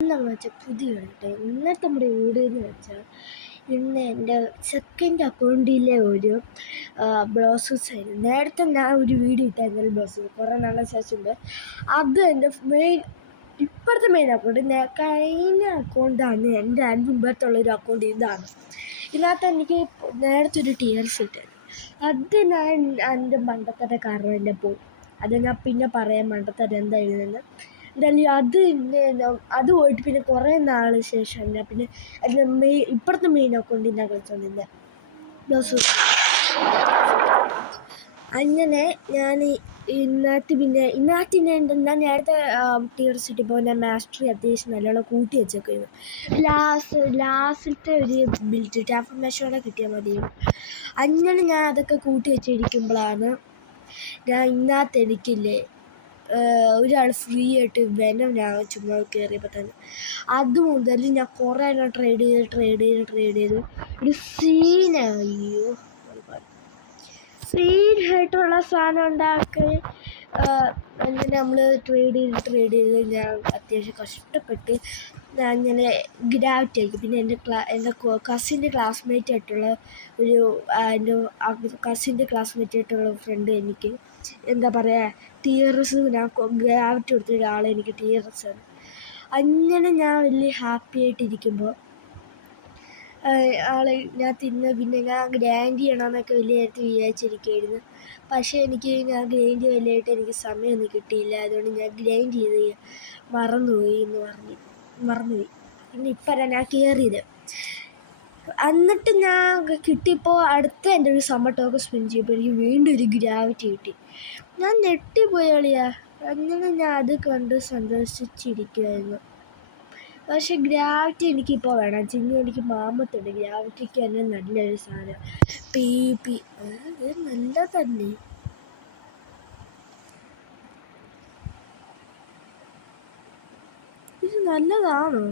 എന്ന് വെച്ചാൽ പുതിയ കേട്ടോ ഇന്നത്തെ നമ്മുടെ വീഡിയോ എന്ന് വെച്ചാൽ ഇന്ന് എൻ്റെ സെക്കൻഡ് അക്കൗണ്ടിലെ ഒരു ബ്ലൗസസ് ആയിരുന്നു. നേരത്തെ ഞാൻ ഒരു വീഡിയോ ഇട്ടായിരുന്നു ബ്ലൗസ് കുറേ നാളെ ശേഷമുണ്ട്. അത് എൻ്റെ ഇപ്പോഴത്തെ മെയിൻ അക്കൗണ്ട്. കഴിഞ്ഞ അക്കൗണ്ടാണ് എൻ്റെ അതിന് മുമ്പത്തുള്ളൊരു അക്കൗണ്ട്. ഇതിനകത്ത് എനിക്ക് നേരത്തെ ഒരു TRC ഇട്ടായിരുന്നു. അത് ഞാൻ എൻ്റെ മണ്ടത്തര കാരണം എൻ്റെ പോയി. അത് ഞാൻ പിന്നെ പറയാൻ മണ്ടത്തര എന്തായിരുന്നു. എന്തായാലും അത് പോയിട്ട് പിന്നെ കുറേ നാൾ ശേഷം ഞാൻ പിന്നെ എൻ്റെ ഇപ്പോഴത്തെ മെയിൻ അക്കൗണ്ടിൽ കളിച്ചോണ്ടിരുന്നത് ബ്ലൗസ്. അങ്ങനെ ഞാൻ ഇന്നത്തെ ഞാൻ നേരത്തെ TRC ഇട്ടപ്പോൾ ഞാൻ മാസ്റ്ററി അത്യാവശ്യം നല്ലോണം കൂട്ടി വെച്ചേക്കായിരുന്നു. ലാസ്റ്റത്തെ ഒരു ബിൽറ്റ് ട്രാൻസ്ഫോർമേഷനോടെ കിട്ടിയാൽ മതി. അങ്ങനെ ഞാൻ അതൊക്കെ കൂട്ടി വെച്ചിരിക്കുമ്പോഴാണ് ഞാൻ ഇന്നത്തെ എനിക്കില്ലേ ഒരാൾ ഫ്രീ ആയിട്ട് ഞാൻ ചുമ്മാ കയറിയപ്പോൾ തന്നെ അത് മുതൽ ഞാൻ കുറേ ട്രേഡ് ചെയ്ത് ഒരു സീനായിട്ടുള്ള സാധനം ഉണ്ടാക്കി. അങ്ങനെ നമ്മൾ ട്രേഡ് ചെയ്ത് ഞാൻ അത്യാവശ്യം കഷ്ടപ്പെട്ട് അങ്ങനെ ഗ്രാവിറ്റി ആക്കി. പിന്നെ എൻ്റെ കസിൻ്റെ ക്ലാസ്മേറ്റ് ആയിട്ടുള്ള ഫ്രണ്ട് എനിക്ക് എന്താ പറയുക TRS ഞാൻ ഗ്രാവിറ്റി കൊടുത്ത ഒരാളെ എനിക്ക് TRS ആണ്. അങ്ങനെ ഞാൻ വലിയ ഹാപ്പി ആയിട്ടിരിക്കുമ്പോൾ ആളെ ഞാൻ പിന്നെ ഞാൻ ഗ്രാൻഡ് ചെയ്യണമെന്നൊക്കെ വലിയ നേരത്തെ വിചാരിച്ചിരിക്കുകയായിരുന്നു. പക്ഷേ ഞാൻ ഗ്രൈൻഡ് വലിയതായിട്ട് എനിക്ക് സമയമൊന്നും കിട്ടിയില്ല. അതുകൊണ്ട് ഞാൻ ഗ്രൈൻഡ് ചെയ്ത് മറന്നുപോയി. പിന്നെ ഇപ്പം ഞാൻ കയറിയത്. എന്നിട്ട് ഞാൻ കിട്ടിയപ്പോൾ അടുത്ത എൻ്റെ ഒരു സമ്മർ ടോക്ക് സ്പെൻഡ് ചെയ്യുമ്പോൾ എനിക്ക് വീണ്ടും ഒരു ഗ്രാവിറ്റി കിട്ടി. ഞാൻ ഞെട്ടിപ്പോയി കളിയാ. അങ്ങനെ ഞാൻ അത് കണ്ട് സന്തോഷിച്ചിരിക്കുമായിരുന്നു. പക്ഷെ ഗ്രാവിറ്റി എനിക്കിപ്പോൾ വേണം. എനിക്ക് മാമത്തുണ്ട് ഗ്രാവിറ്റിക്ക് തന്നെ നല്ലൊരു സാധനം. ഇത് നല്ല തന്നെ. ഇത് നല്ലതാണോ?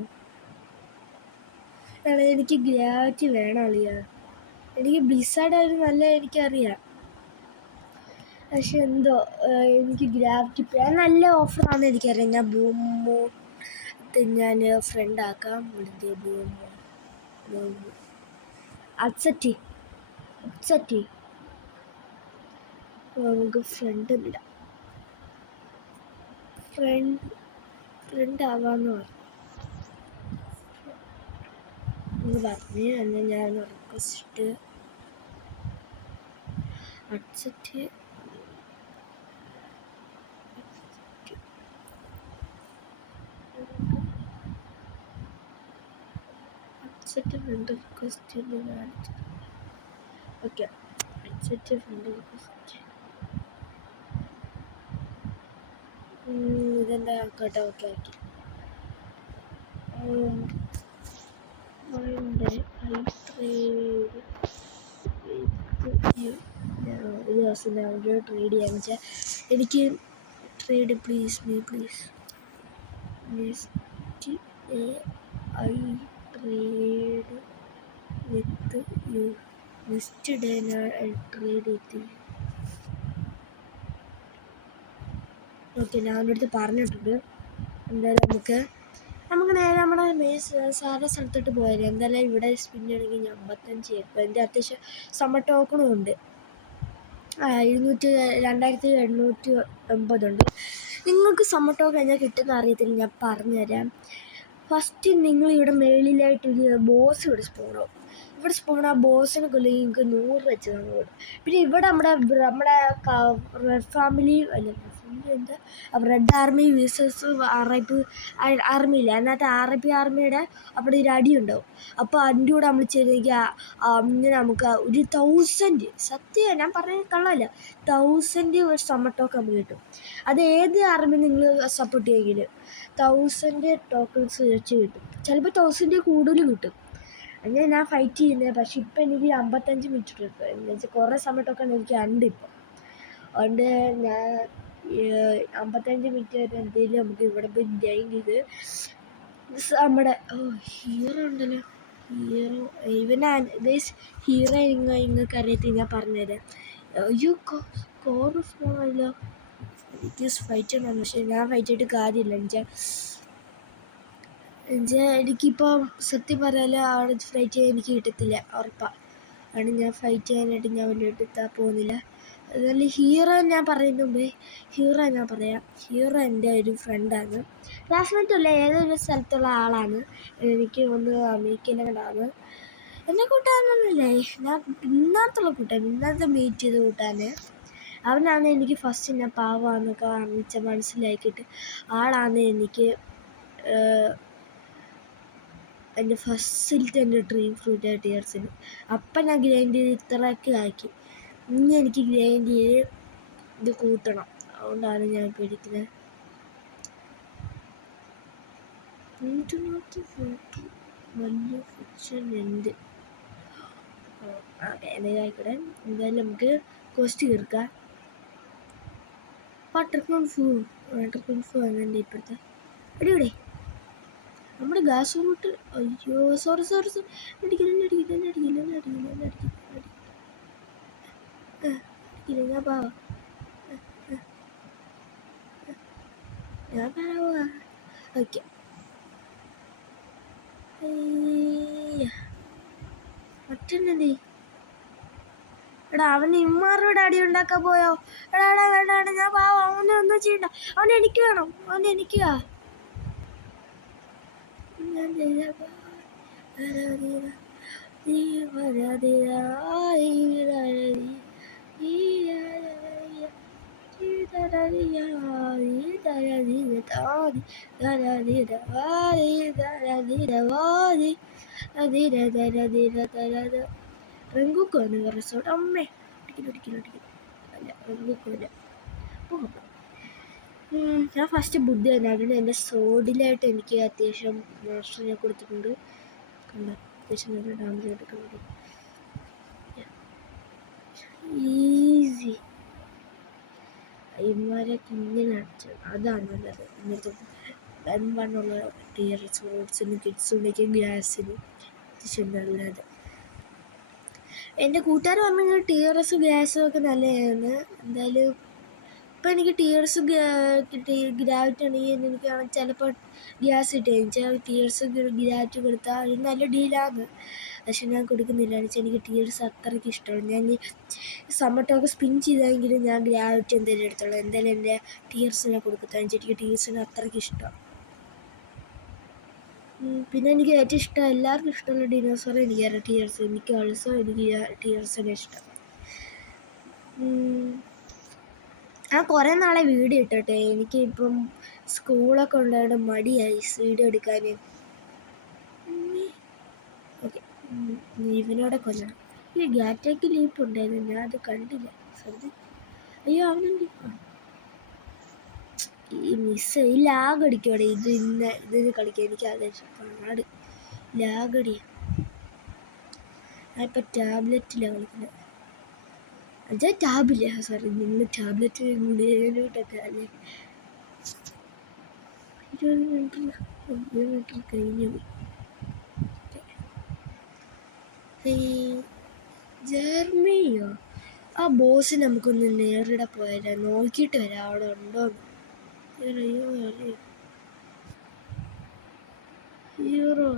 എനിക്ക് ഗ്രാവിറ്റി വേണം അളിയാ. എനിക്ക് ബ്ലിസാർഡ് നല്ല എനിക്കറിയാം. പക്ഷെ എന്തോ എനിക്ക് ഗ്രാവിറ്റി നല്ല ഓഫറാണെന്ന് എനിക്കറിയാം. ഞാൻ ബൂമോ ഞാൻ ഫ്രണ്ട് ആക്കാം. അക്സെപ്റ്റ് നമുക്ക് ഫ്രണ്ട് ആവാന്ന് പറഞ്ഞു. അന്ന് ഞാൻ request accept friend request okay. Accept friend request ഇതെന്താ ആക്കട്ടെ. ഓക്കെ ആക്കി. ഒരു ദിവസം ഞാൻ ട്രേഡ് ചെയ്യാന്ന് വെച്ചാൽ എനിക്ക് trade please I trade with you next day ഞാൻ ട്രേഡ് വിത്ത്. ഓക്കെ, ഞാൻ അവൻ്റെ അടുത്ത് പറഞ്ഞിട്ടുണ്ട്. എന്തായാലും നമുക്ക് നേരെ നമ്മുടെ സാധാ സ്ഥലത്തോട്ട് പോയാലും. എന്തായാലും ഇവിടെ സ്പിൻ ആണെങ്കിൽ ഞാൻ 55 ഇപ്പോൾ എൻ്റെ അത്യാവശ്യം സമ്മർ ടോക്കണും ഉണ്ട്. 2880 ഉണ്ട്. നിങ്ങൾക്ക് സമ്മർ ടോക്കൺ കഴിഞ്ഞാൽ കിട്ടുന്ന അറിയത്തില്ല, ഞാൻ പറഞ്ഞുതരാം. ഫസ്റ്റ് നിങ്ങളിവിടെ മേളിലായിട്ടൊരു ബോസ് ഇവിടെ സ്പോണാവും. ആ ബോസിനെ കൊല്ലം നിങ്ങൾക്ക് 100 വെച്ച് നമ്മൾ. പിന്നെ ഇവിടെ നമ്മുടെ റെഡ് ഫാമിലി എന്താ റെഡ് ആർമി വേഴ്സസ് ആർമിയില്ല. അതിനകത്ത് ആർമിയുടെ അവിടെ ഒരു അടിയുണ്ടാവും. അപ്പോൾ അതിൻ്റെ കൂടെ നമ്മൾ ചെയ്തെങ്കിൽ ഇങ്ങനെ നമുക്ക് ഒരു 1000 സത്യം ഞാൻ പറഞ്ഞ കള്ളല്ല 1000 ഒരു സമ്മർ ടോക്കൺ നമുക്ക് കിട്ടും. അത് ഏത് ആർമി നിങ്ങൾ സപ്പോർട്ട് ചെയ്യുമെങ്കിൽ 1000 ടോക്കൺസ് വെച്ച് കിട്ടും. ചിലപ്പോൾ 1000 കൂടുതൽ കിട്ടും. അങ്ങനെ ഞാൻ ഫൈറ്റ് ചെയ്യുന്നത്. പക്ഷെ ഇപ്പം എനിക്ക് 55 മിനിറ്റ് ട്രിപ്പ് എന്ന് വെച്ചാൽ കുറേ സമ്മർ ടോക്കൺ എനിക്ക് ഉണ്ട് ഇപ്പോൾ. അതുകൊണ്ട് ഞാൻ 55 മിനിറ്റ് വരെ എന്തെങ്കിലും നമുക്ക് ഇവിടെ പോയി ജോയിൻ ചെയ്ത് നമ്മുടെ ഹീറോ ഉണ്ടല്ലോ. ഹീറോ നിങ്ങൾക്ക് അറിയത്തില്ല, ഞാൻ പറഞ്ഞുതരാം. കോറസ് പോകണമല്ലോ. എനിക്ക് ഫൈറ്റ് ചെയ്യണം. പക്ഷെ ഞാൻ ഫൈറ്റ് ചെയ്തിട്ട് കാര്യമില്ല. എനിക്കിപ്പോൾ സത്യം പറയാലോ അവിടെ ഫൈറ്റ് ചെയ്യാൻ എനിക്ക് കിട്ടത്തില്ല, ഉറപ്പാണ്. ആണ് ഞാൻ ഫൈറ്റ് ചെയ്യാനായിട്ട് ഞാൻ മുന്നോട്ട് പോകുന്നില്ല. അതുപോലെ ഹീറോ ഞാൻ പറയുന്ന മുമ്പേ ഞാൻ പറയാം. ഹീറോ എൻ്റെ ഒരു ഫ്രണ്ടാണ്, ക്ലാസ്മേറ്റല്ല, ഏതൊരു സ്ഥലത്തുള്ള ആളാണ്. എനിക്ക് ഒന്ന് അമേരിക്കയിലാണ് എൻ്റെ കൂട്ടുകാരനൊന്നുമില്ലേ, ഞാൻ ഇന്നത്തെ മീറ്റ് ചെയ്ത് കൂട്ടാൻ. അവനാണ് എനിക്ക് ഫസ്റ്റ് ഞാൻ പാവമാണെന്നൊക്കെ മനസ്സിലാക്കിയിട്ട് ആളാണ് എനിക്ക് എൻ്റെ ഫസ്റ്റിലത്തെ എൻ്റെ ഡ്രീം ഫ്രൂട്ട് ടീയേഴ്സിന്. അപ്പം ഞാൻ ഗ്രൈൻഡ് ചെയ്ത് ഇത്രയൊക്കെ ആക്കി. ഇനി എനിക്ക് ഗ്രൈൻഡ് ചെയ്ത് ഇത് കൂട്ടണം. അതുകൊണ്ടാണ് ഞാൻ ഇപ്പോൾ ഇരിക്കുന്നത്. വലിയ ഫിക്ഷൻ ഉണ്ട്. എന്തെങ്കിലും ആയിക്കോട്ടെ. എന്തായാലും നമുക്ക് കോസ്റ്റ് തീർക്കാം. വാട്ടർ കുൻഫു വന്നെ ഇപ്പോഴത്തെ അടിപൊളി. നമ്മുടെ ഗ്യാസ് റൂട്ട്. അയ്യോ സോറി അടിക്കില്ല ഞാൻ പാവാ. ഓക്കെ. മറ്റേ എടാ അവന് ഇമ്മാരോട് അടി ഉണ്ടാക്കാൻ പോയോ? എടാ വേണ്ട, ഞാൻ പാവം, അവനെ ഒന്നും ചെയ്യണ്ട. അവനെ എനിക്ക് വേണം, അവനെ എനിക്ക് റെങ്കുക്കോന്ന് റിസോർട്ട്. അമ്മേ ഒരിക്കലും അല്ല, റെങ്കുക്കോല്ല. ഞാൻ ഫസ്റ്റ് ബുദ്ധി ഉണ്ടായിരുന്നു. എൻ്റെ സോഡിലായിട്ട് എനിക്ക് അത്യാവശ്യം മോസ്റ്റർ ഞാൻ കൊടുത്തിട്ടുണ്ട്. കണ്ട അത്യാവശ്യം നല്ല ഡാമേജ് എടുക്കുന്നുണ്ട്. ഈസി ഇമാരെ ഇങ്ങനെ അടിച്ചു, അതാണ് നല്ലത്. ഇന്നത്തെ വണ്ണുള്ള ടീയർ സ്പോർട്സിന് കിഡ്സുണ്ടെങ്കിൽ ഗ്യാസിന് അത്യാവശ്യം നല്ലത്. എൻ്റെ കൂട്ടുകാർ പറഞ്ഞു TRS ഗ്യാസും ഒക്കെ നല്ലതാണ്. എന്തായാലും ഇപ്പം എനിക്ക് TRS ഗ്രാവിറ്റി ഉണ്ടെങ്കിൽ എനിക്കാണെങ്കിൽ ചിലപ്പോൾ ഗ്യാസ് കിട്ടുക. TRS ഗ്രാവിറ്റി കൊടുത്താൽ ഒരു നല്ല ഡീലാണ്. പക്ഷെ ഞാൻ കൊടുക്കുന്നില്ല. വെച്ചാൽ എനിക്ക് TRS അത്രയ്ക്ക് ഇഷ്ടമാണ്. ഞാൻ ഈ സമ്മട്ടൊക്കെ സ്പിൻ ചെയ്തെങ്കിലും ഞാൻ ഗ്രാവിറ്റി എന്തെങ്കിലും എടുത്തോളാം. എന്തായാലും എൻ്റെ TRSനെ കൊടുക്കത്താൻ വെച്ചാൽ എനിക്ക് TRSനെ അത്രയ്ക്ക് ഇഷ്ടമാണ്. പിന്നെ എനിക്ക് ഏറ്റവും ഇഷ്ടം, എല്ലാവർക്കും ഇഷ്ടമുള്ള ഡിനോസർ എനിക്കറിയാം TRS. എനിക്ക് ഓൾസോ എനിക്ക് TRSനെ ഇഷ്ടം. ഞാൻ കുറേ നാളെ വീഡിയോ ഇട്ടോട്ടെ. എനിക്കിപ്പം സ്കൂളൊക്കെ ഉണ്ടായത് മടിയായി വീഡിയോ എടുക്കാൻ. ഓക്കെ, ഇവനോടെ കൊല്ലണം. ഈ ഗാറ്റയ്ക്ക് ലീപ്പ് ഉണ്ടായിരുന്നു, ഞാൻ അത് കണ്ടില്ല. ശ്രദ്ധ. അയ്യോ അവനുണ്ട്. ഈ മിസ് ഈ ലാഗ് അടിക്കോടെ ഇതിന് കളിക്കാൻ എനിക്ക് അത് പാട് ലാഗടിയ. ഞാനിപ്പോൾ ടാബ്ലറ്റിലാണ് കളിക്കുന്നത്. അതെ ടാബില്ല, സോറി, നിങ്ങൾ ടാബ്ലറ്റ് ഗുളികയിലോട്ടൊക്കെ അല്ലേ. 20 മിനിറ്റ് കഴിഞ്ഞു. ജർമ്മനിയോ? ആ ബോസ് നമുക്കൊന്ന് നേരിടെ പോയാലോ, നോക്കിയിട്ട് വരാം അവിടെ ഉണ്ടോന്ന്. ഹീറോ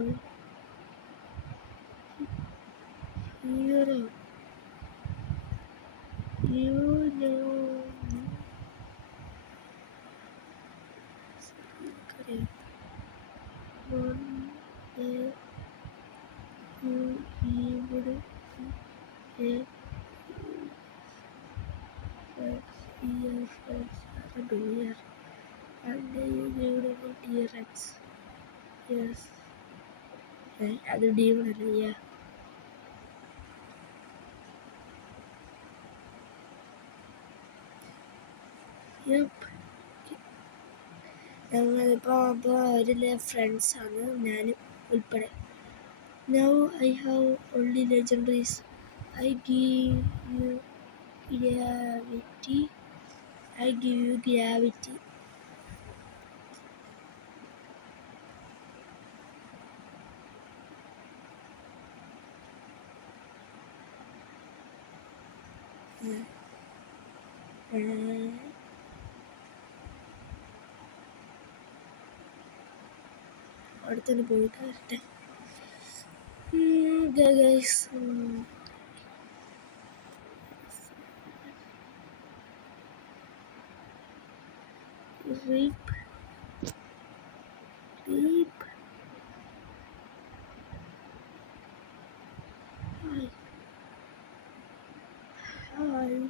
അത് ഡീവണല്ലേ. ഞങ്ങളിപ്പോൾ ഒരു ഫ്രണ്ട്സാണ്, ഞാനും ഉൾപ്പെടെ. Now I have only legendaries. I give you gravity. അവിടെ തന്നെ പോയിട്ട് വരട്ടെ. ഗൈസ് റീപ്പ് റീപ്പ് ഹായ്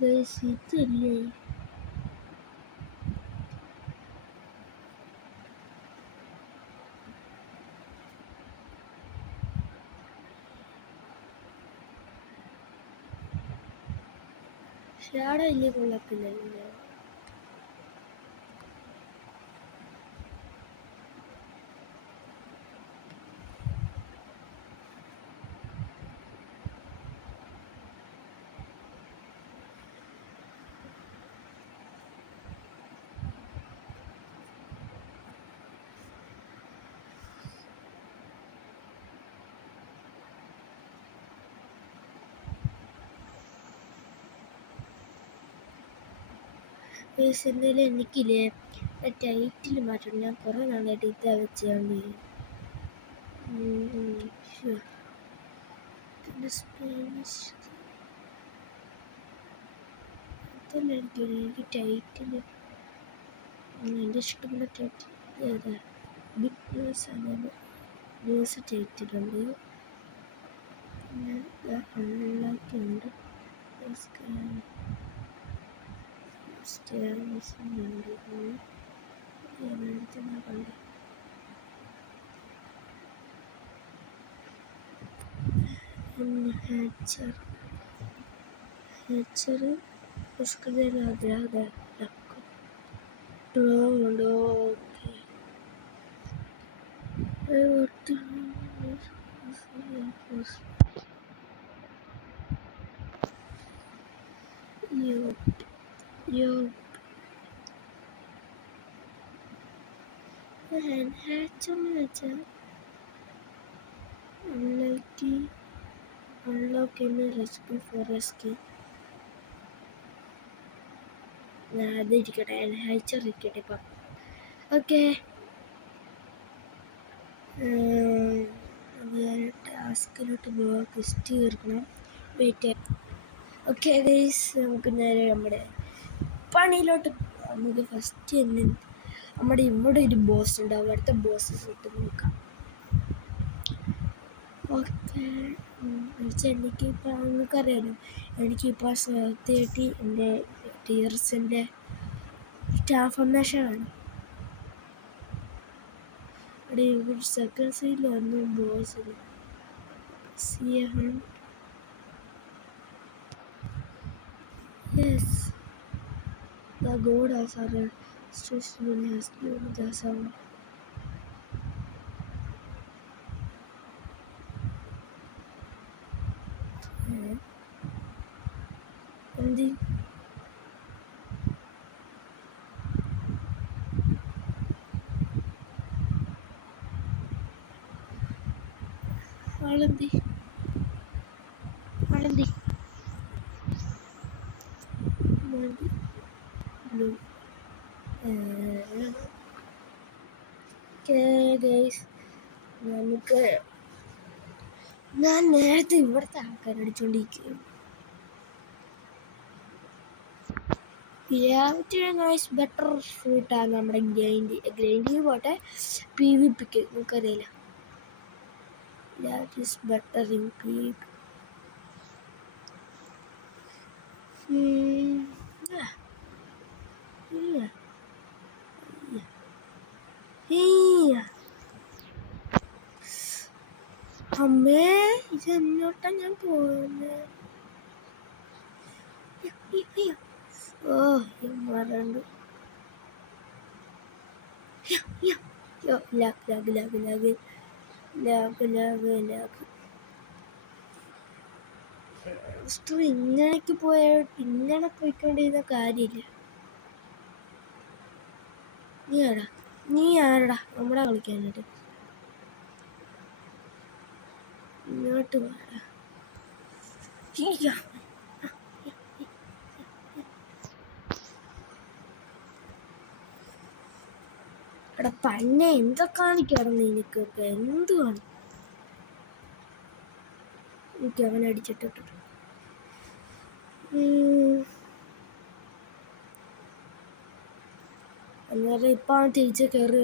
ഗൈസ് ഇതല്ലേ ഷാഡോ ഇല്ലേ കൊള്ളത്തില്ലല്ലോ. ഗൈസ് എന്തായാലും എനിക്കില്ലേ ടൈറ്റിൽ മാറ്റണം. ഞാൻ കുറേ നാളായിട്ട് ഇതാ വെച്ചുകൊണ്ട് സ്പാനിഷ് ഇതല്ല എനിക്ക് ടൈറ്റിൽ എൻ്റെ ഇഷ്ടമുള്ള ടൈറ്റിൽ ഏതാ ബിഗ് ന്യൂസ് അങ്ങനെ ന്യൂസ് ടൈറ്റിലുണ്ട്. പിന്നെ അൺലോക്കുണ്ട് ഹാച്ചർ ഉണ്ട്. ഹാച്ചെന്ന് വെച്ചാൽ അൺലോക്ക് ചെയ്യുന്ന റെസ്ക്യൂ ഫോർ റെസ്ക്യൂ. അതിരിക്കട്ടെ, ഹാച്ചർ ഇരിക്കട്ടെ ഇപ്പം. ഓക്കെ, ടാസ്കിലോട്ട് പോവാം. ക്വസ്റ്റ് തീർക്കണം. വെയിറ്റ്. ഓക്കെ ഗൈസ്, നമുക്ക് നേരെ നമ്മുടെ പണിയിലോട്ട് പോവാം. നമുക്ക് ഫസ്റ്റ് തന്നെ നമ്മുടെ ഇവിടെ ഒരു ബോസ് ഉണ്ടാവും. അടുത്ത ബോസ് പോയിട്ട് നോക്കാം. ഓക്കെ, എനിക്കിപ്പോൾ നിങ്ങൾക്കറിയാലോ, എനിക്കിപ്പോൾ 30 എൻ്റെ ടീയർസിൻ്റെ ട്രാൻസ്ഫോർമേഷൻ ആണ്. ഇവിടെ സെക്കൻഡ് സൈഡിൽ വന്നു boss. Yes, the god has given the sound. എന്തി ആളെന്തി ആളെന്തി ബ്ലൂ. നമുക്ക് ഞാൻ നേരത്തെ ഇവിടുത്തെ ആൾക്കാരടിച്ചോണ്ടിരിക്കുകയും നൈസ് ബെറ്റർ ഫ്രൂട്ടാണ് നമ്മുടെ ഗ്രൈൻഡിങ് പോട്ടെ. PvPക്ക് നമുക്കറിയില്ല. That is better in PvP. അമ്മേ, ഇതെന്നോട്ടാ ഞാൻ പോകുന്നത്? മാറാണ്ട് ലാഗ് ഇങ്ങനെയൊക്കെ ഇങ്ങനെ പോയിക്കൊണ്ടിരുന്ന കാര്യമില്ല. നീ ആരടാ നമ്മളെ കളിക്കാനായിട്ട്? ഇങ്ങോട്ട് വേടാ. എടാ പന്നെ എന്തൊക്കെ കാണിക്കാറുണ്ട് നിനക്കൊക്കെ? എന്തുവാണ് എനിക്ക് അവനെ അടിച്ചിട്ടിട്ട്? അന്നേരം ഇപ്പം അവൻ തിരിച്ച് കയറി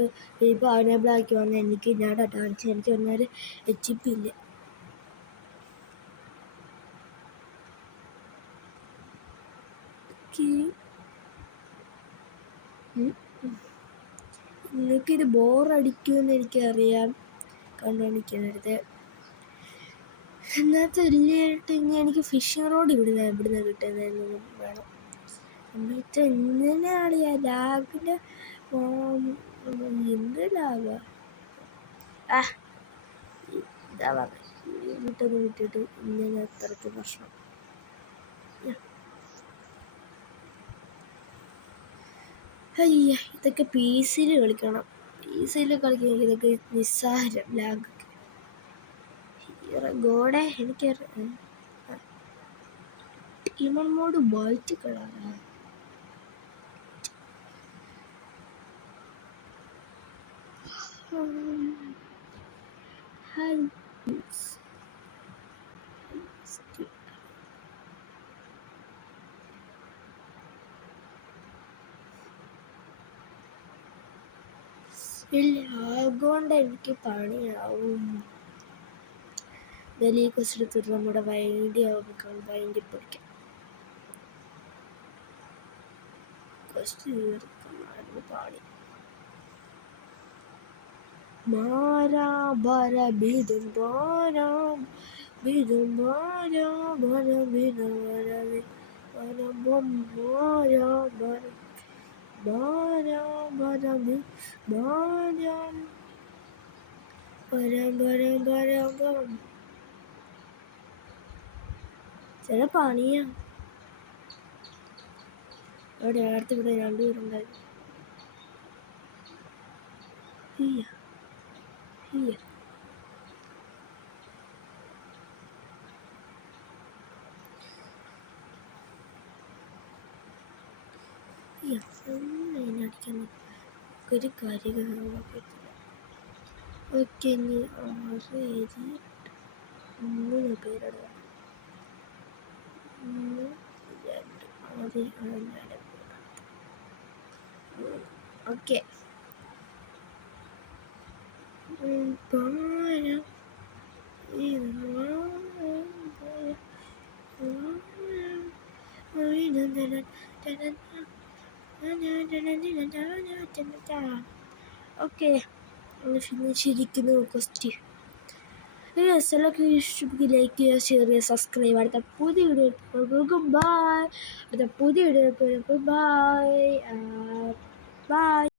ഇപ്പം അവനേബിളാക്കി വന്ന് എനിക്ക് ഞാൻ ഡാൻസ് എനിക്ക് അന്നേരം എച്ചിപ്പില്ല. നിനക്കിത് ബോറടിക്കുമെന്ന് എനിക്കറിയാം കണ്ടുപിടിക്കരുത്. എന്നാൽ തുല്യമായിട്ട് ഇനി എനിക്ക് ഫിഷിംഗ് റോഡ് ഇവിടുന്ന് കിട്ടുന്നതെന്ന് വേണം. എന്നിട്ട് എങ്ങനെയാണ് ലാഗിൻ്റെ എന്ത് ലാഗാ? ഇതാ പറഞ്ഞ വീട്ടൊന്ന് വിട്ടിട്ട് ഇങ്ങനെ അത്രയ്ക്ക് പ്രശ്നം. അയ്യ ഇതൊക്കെ പി സിയിൽ കളിക്കണം. പി സിയിൽ കളിക്കാൻ ഇതൊക്കെ നിസ്സാരം ലാഗ്. ഗോഡെ എനിക്കറിയാം ടീമൺ മോഡ് വൈറ്റ് കളറാണ്. കൊണ്ട് എനിക്ക് പണിയാവും. വലിയ കൊച്ചെടുത്തിട്ട് നമ്മുടെ വൈൻഡി ആവുമ്പോൾ വൈൻഡി പിടിക്കാം. പാടി Mara ബര ബീദം Bara ബീദം Bara ബര ബീദം ബര ബരം Mara ബര Bara ബര B ബാരാം ബരം ബരം ബരം ബം. ചില പണിയാ. അവിടെ അടുത്ത് ഇവിടെ രണ്ടുപേരുണ്ടായിരുന്നു. അടിക്കുന്നു ഒരു കാര്യങ്ങൾ. ഓക്കെ ഇനി 6 3 പേരുടെ ഓക്കെ ഓക്കെ ഫിനിഷിരിക്കുന്നു ക്വസ്റ്റ്യൻ. എല്ലാവർക്കും ഇഷ്ടപ്പെട്ട് ലൈക്ക് ചെയ്യുക, ഷെയർ ചെയ്യുക, സബ്സ്ക്രൈബ്. അടുത്ത പുതിയ വീഡിയോ ബൈ. ബൈ.